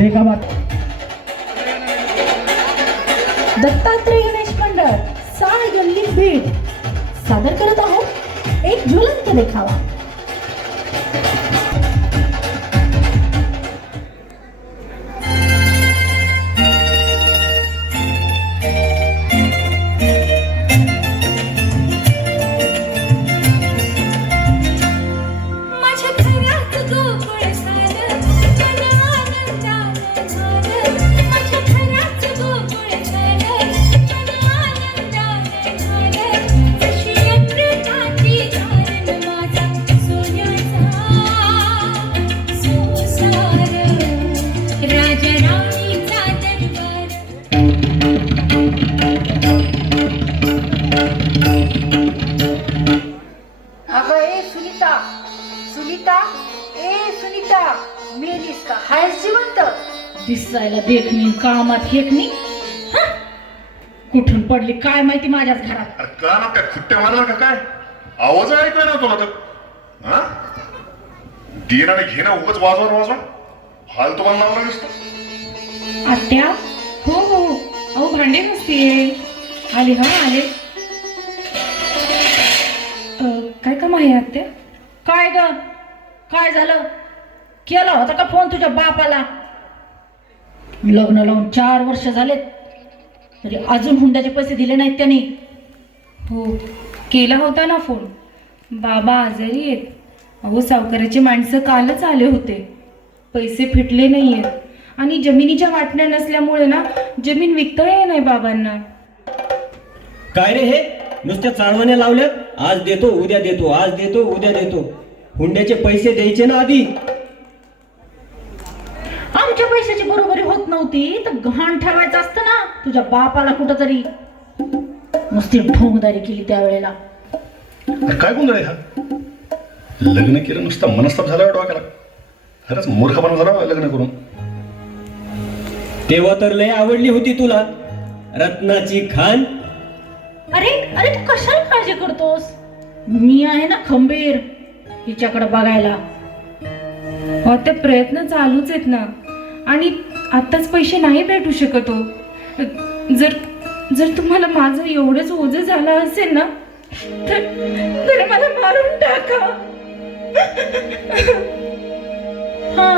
बेगाबाद दत्तात्रय गणेश मंडळ साळ गल्ली भेट सादर करत आहोत एक ज्वलंत देखावा. अगं ए सुनीता सुनीता ए सुनीता मेलीस का हायस जिवंत. दिसायला देखणी कामात हेकणी हं? कुठून पडली काय माहिती माझ्याच घरात? अरे का ना काय खुट्ट्या मारला का काय? आवाज ऐकू ना तुला तर. हा? देणं आणि घेणं उगाच वाजवा वाजवा हाल तुम्हाला लावला दिसतो. आत्या हो हो. अहो भांडे घासतीये. आले हा आले. काय काम आहे आत्या? काय ग? काय झालं? केला होता का फोन तुझ्या बापाला? लग्न लावून चार वर्ष झालेत. तरी अजून हुंड्याचे पैसे दिले नाहीत त्यांनी. हो केला होता ना फोन. बाबा आजारी आहेत. अहो सावकाराची माणसं कालच आले होते. पैसे फिटले नाही आहेत आणि जमिनीच्या वाटण्या नसल्यामुळे ना जमीन विकता येणार नाही बाबांना. काय रे हे? नुसत्या चाळवण्या लावल्यात आज देतो उद्या देतो आज देतो उद्या देतो. हुंड्याचे पैसे द्यायचे ना आधी. आमच्या पैशाची बरोबरी होत नव्हती तर घाण ठरवायचं असतं ना तुझ्या बापाला कुठंतरी. नुसती ढोंगदारी केली त्यावेळेला. अरे काय गोंधळ आहे हा? लग्न केलं नुसतं मनस्ताप झाला डोक्याला. खरंच मूर्खपणा झाला बा लग्न करून. तेव्हा तर लय आवडली होती तुला. रत्नाची खान अरे अरे तू कशाला काळजी करतोस? मी आहे ना खंबीर हिच्याकडे बघायला. हो ते प्रयत्न चालूच आहेत ना. आणि आत्ताच पैसे नाही भेटू शकत हो. जर जर तुम्हाला माझं एवढंच ओझं झालं असेल ना तर तर मला मारून टाका. हा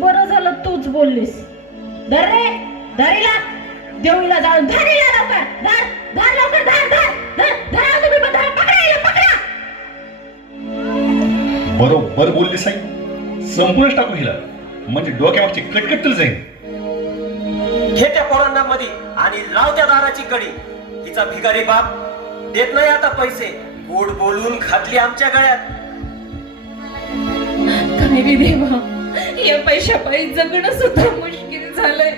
बरं झालं तूच बोललीस. धर रे धरीला देवीला जाऊन धरीला लवकर. धर धर लवकर धर धर धर धरा तुम्ही धर पकडा पकडा. बरोबर बोलली साई. संपूर्णच टाकू हिला म्हणजे डोक्यामागची कटकट तर जाईल. घे त्या पोरांना मध्ये आणि लाव त्या दाराची कडी. हिचा भिकारी बाप. देत नाही आता पैसे. गोड बोलून घातली आमच्या गळ्यात. देवा या पैशापायी जगणं सुद्धा मुश्किल झालंय.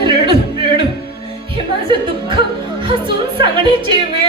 रडून रडून हे माझं दुःख हसून सांगण्याची वेळ